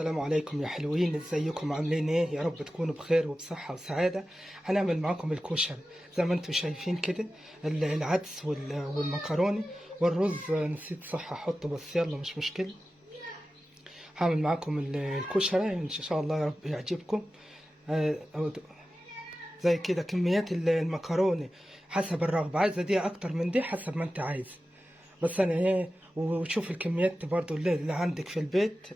السلام عليكم يا حلوين، ازيكم عاملين ايه؟ يا رب تكونوا بخير وبصحة وسعادة. هنعمل معاكم الكشري زي ما انتم شايفين كده. العدس والمكرونة والرز نسيت صح احطه، بس يلا مش مشكلة. هعمل معاكم الكشري ان شاء الله، يا رب يعجبكم. زي كده كميات المكرونة حسب الرغبة، عايزة دي اكتر من دي حسب ما انت عايز. بس انا ايه، وشوف الكميات برضو اللي عندك في البيت.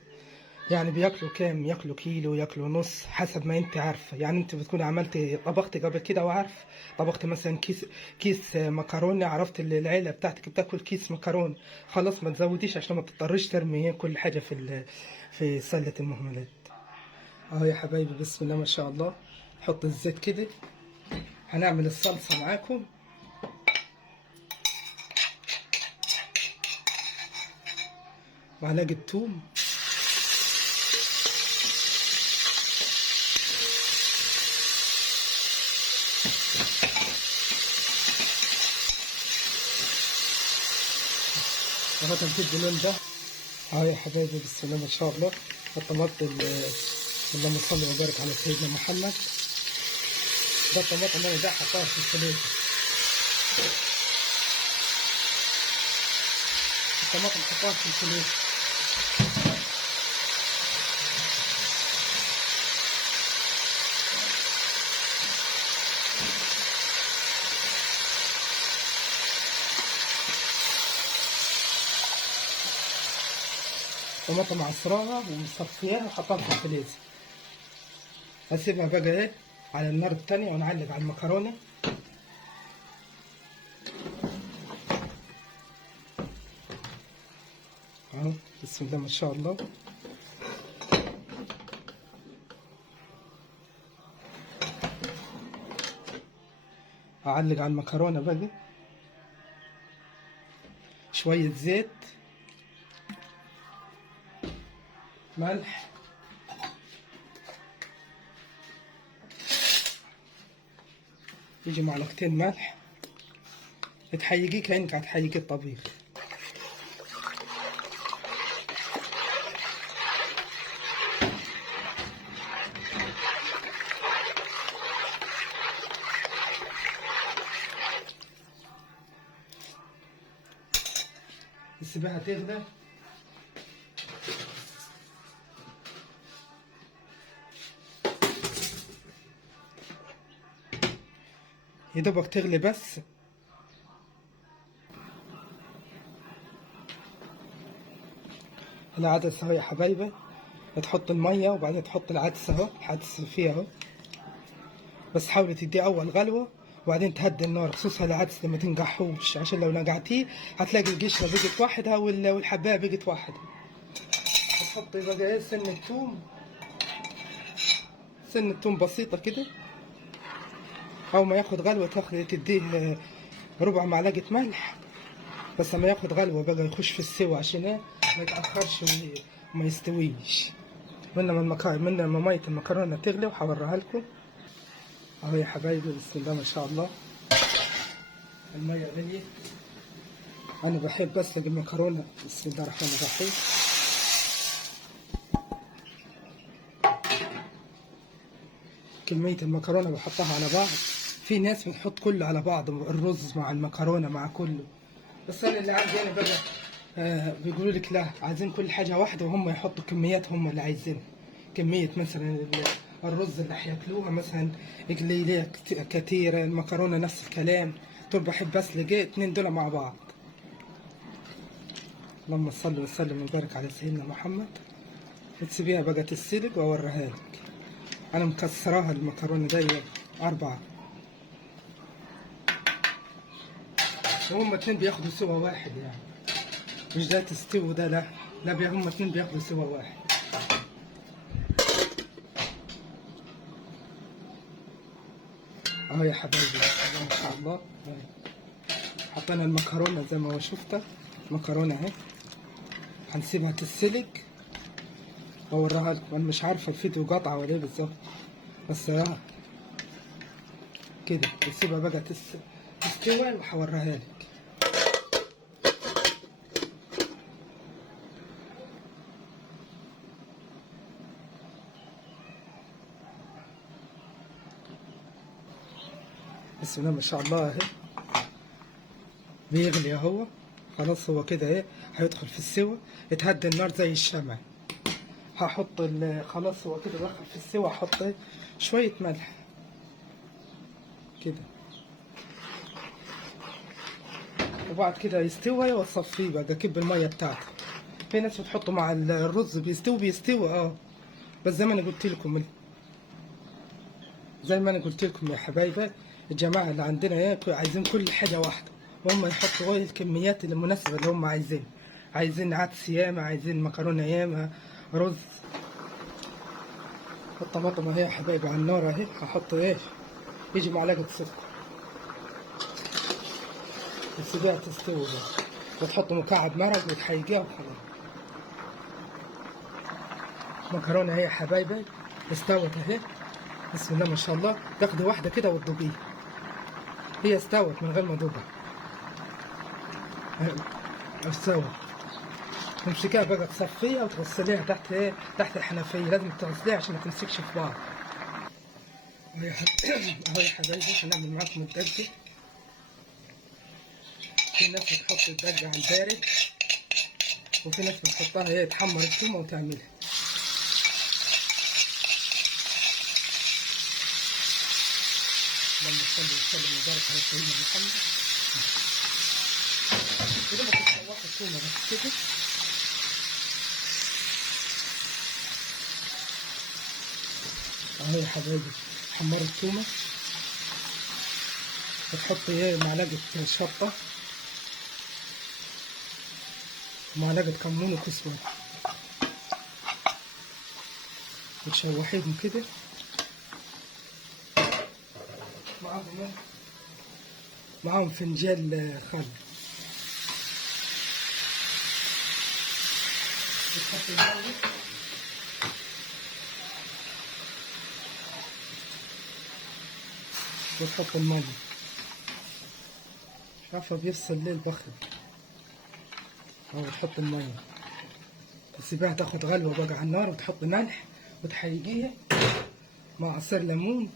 يعني بياكلوا كام؟ ياكلوا كيلو، ياكلوا نص، حسب ما انت عارفه. يعني انت بتكون عملت طبختي قبل كده وعارف. طبخت مثلا كيس مكرونه، عرفت العيله بتاعتك بتاكل كيس مكرونه، خلاص ما تزوديش عشان ما تضطريش ترمي كل حاجه في سله المهملات. اهو يا حبايبي، بسم الله ما شاء الله. حط الزيت كده. هنعمل الصلصه معاكم. معلقه توم، لغايه ما تدي اللون ده. اهو يا حبايبي، بسم الله ما شاء الله. الطماطم اللهم صل وبارك على سيدنا محمد. ده الطماطم انا ده حطها في الفليفل. الطماطم حطها في الفليفل. طماطم عصراها ومصفياها وحطها في الفليفل. هسيبها بقى ايه على النار التانية، ونعلق على المكرونة. اهو بسم الله ما شاء الله. اعلق على المكرونة بقى شوية زيت، ملح، يجي معلقتين ملح. تحيجيه كأنك هتحيجي الطبيخ. تسيبها تغلى. يا دوبك تغلي بس. العدس اهو يا حبايبي، تحط المية وبعدين تحط العدس اهو، العدس فيها اهو. بس حاولي تديه اول غلوة وبعدين تهدي النار، خصوصا العدس لما تنقعهوش، عشان لو نقعتيه هتلاقي القشرة بقت واحدة والحباية بقت واحدة. هتحطي بقى ايه سنة توم، سنة توم بسيطة كده. أول ما ياخد غلوة تديه ربع معلقة ملح. بس لما ياخد غلوة بقى يخش في السوا، عشان ايه ما يتأخرش وما يستويش. من لما مية المكرونة تغلي، وهوريها لكم. اهو يا حبايبي، بسم الله ما شاء الله. المية غليت. أنا بحب أسلق المكرونة. بسم الله الرحمن الرحيم. كمية المكرونة بحطها على بعض. في ناس بتحط كله على بعض، الرز مع المكرونة مع كله. بس أنا اللي عندي أنا بقى بيقولوا لك لا، عايزين كل حاجة واحدة، وهم يحطوا كميات هم اللي عايزينها. كمية مثلا الرز اللي هياكلوها مثلا قليلة كتيرة، المكرونة نفس الكلام. دول بحب أسلق اتنين دول مع بعض. اللهم صل وسلم وبارك على سيدنا محمد. وتسيبيها بقى تتسلق وأوريها لك. أنا مكسراها المكرونة دي 4، وهم اتنين بياخدوا سوا واحد يعني. مش ده تستوي وده لا. لا، هم اتنين بياخدوا سوا واحد. اهو يا حبايبي، بسم الله ما شاء الله. حطينا المكرونة زي ما شفتها. المكرونة اهي. هنسيبها تتسلق واوريها لكم. انا مش عارفة الفيديو قطعة ولا ايه بالظبط، بس كده نسيبها بقى تستوي وهوريها لك. بسم الله ما شاء الله اهي بيغلي اهو. خلاص هو كده ايه هيدخل في السوا. اتهدى النار زي الشمع. هحط خلاص هو كده دخل في السوا. هحط شوية ملح كده، وبعد كده يستوي واصفيه بقى اكب المية بتاعته. في ناس بتحطه مع الرز بيستوي بس زي ما انا قلت لكم يا حبايبي، الجماعة اللي عندنا ايه عايزين كل حاجة واحدة، وهم يحطوا الكميات المناسبة اللي هم عايزين عدس ياما، عايزين مكرونة ياما، رز. الطماطم اهي يا حبايبي على النار اهي. هحط يجي معلقة سكر وتسيبيها تستوي بقى، وتحط مكعب مرق وتحيجيها وخلاص. مكرونة اهي يا حبايبي استوت اهي. بسم الله ما شاء الله. تاخدي واحدة كده وتضربيها، هي استوت من غير ما اضربها. استوت. تمسكيها بقى تصفيها وتغسليها تحت الحنفية. لازم تغسليها عشان ما تمسكش في بعض. اهو يا حبايبي هنعمل معاكم الدجة. في ناس بتحط الدجة على البارد، وفي ناس بتحطها تحمر الثومة وتعملها. اللهم صل وسلم وبارك على سيدنا محمد. كده بتشوح الثومة بس كده. اهو يا حبايبي حمروا الثومة. بتحط معلقة شطة ومعلقة كمون وكزبرة، وتشوحيهم كده. معاهم فنجان خل. وتحط المية. مش عارفة بيفصل ليه البخر. أو تحط المية تسيبها تاخد غلوة بقى على النار، وتحط ملح وتحيجيها مع عصير ليمون.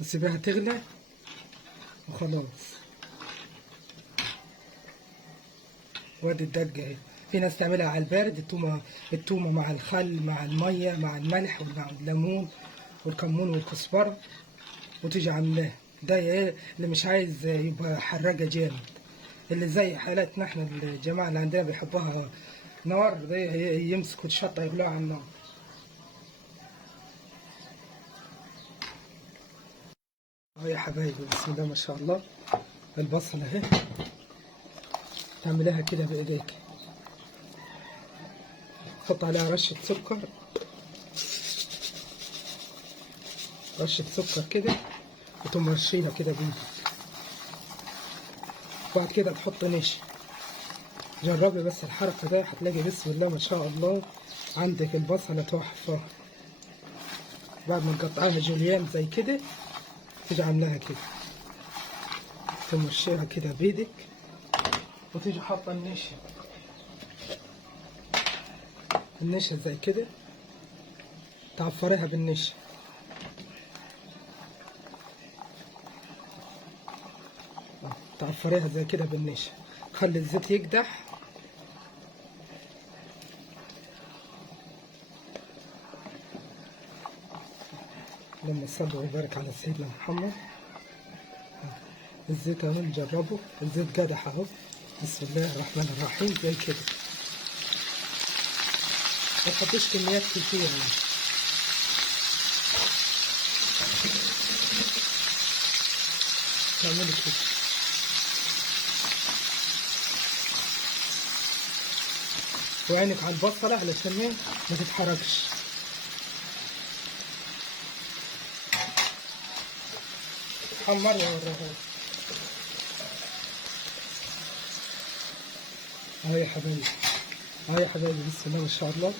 تسيبها تغلى وخلاص. وادي الدجة اهي. في ناس تعملها على البارد، التومة مع الخل مع المية مع الملح ومع الليمون والكمون والكزبرة، وتيجي عاملاه. ده اللي مش عايز يبقى حراجة جامد، اللي زي حالاتنا احنا الجماعة اللي عندنا بيحبوها نار، ده يمسكوا الشطة يغلوها على النار. اهو يا حبايبي بسم الله ما شاء الله. البصل اهي تعمليها كده بايديك. تحط عليها رشة سكر كده، وتمرشيها كده بايدك. بعد كده تحط نشا. جربي بس الحركة ده هتلاقي بسم الله ما شاء الله عندك البصلة تحفة. بعد ما تقطعيها جوليان زي كده، تيجي عاملاها كده، تمشيها كده بيدك، وتيجي حاطة النشا زي كده، تعفريها بالنشا. تعفريها زي كده بالنشا. خلي الزيت يقدح. لما صل وبارك على سيدنا محمد. الزيت اهو نجربه. الزيت قدح اهو. بسم الله الرحمن الرحيم زي كده. ما تحطيش كميات كتير تعملي كده. وعينك على البصلة علشان ما تتحركش. حمر يا ورهان. اهو يا حبايبي بسم الله ما شاء الله.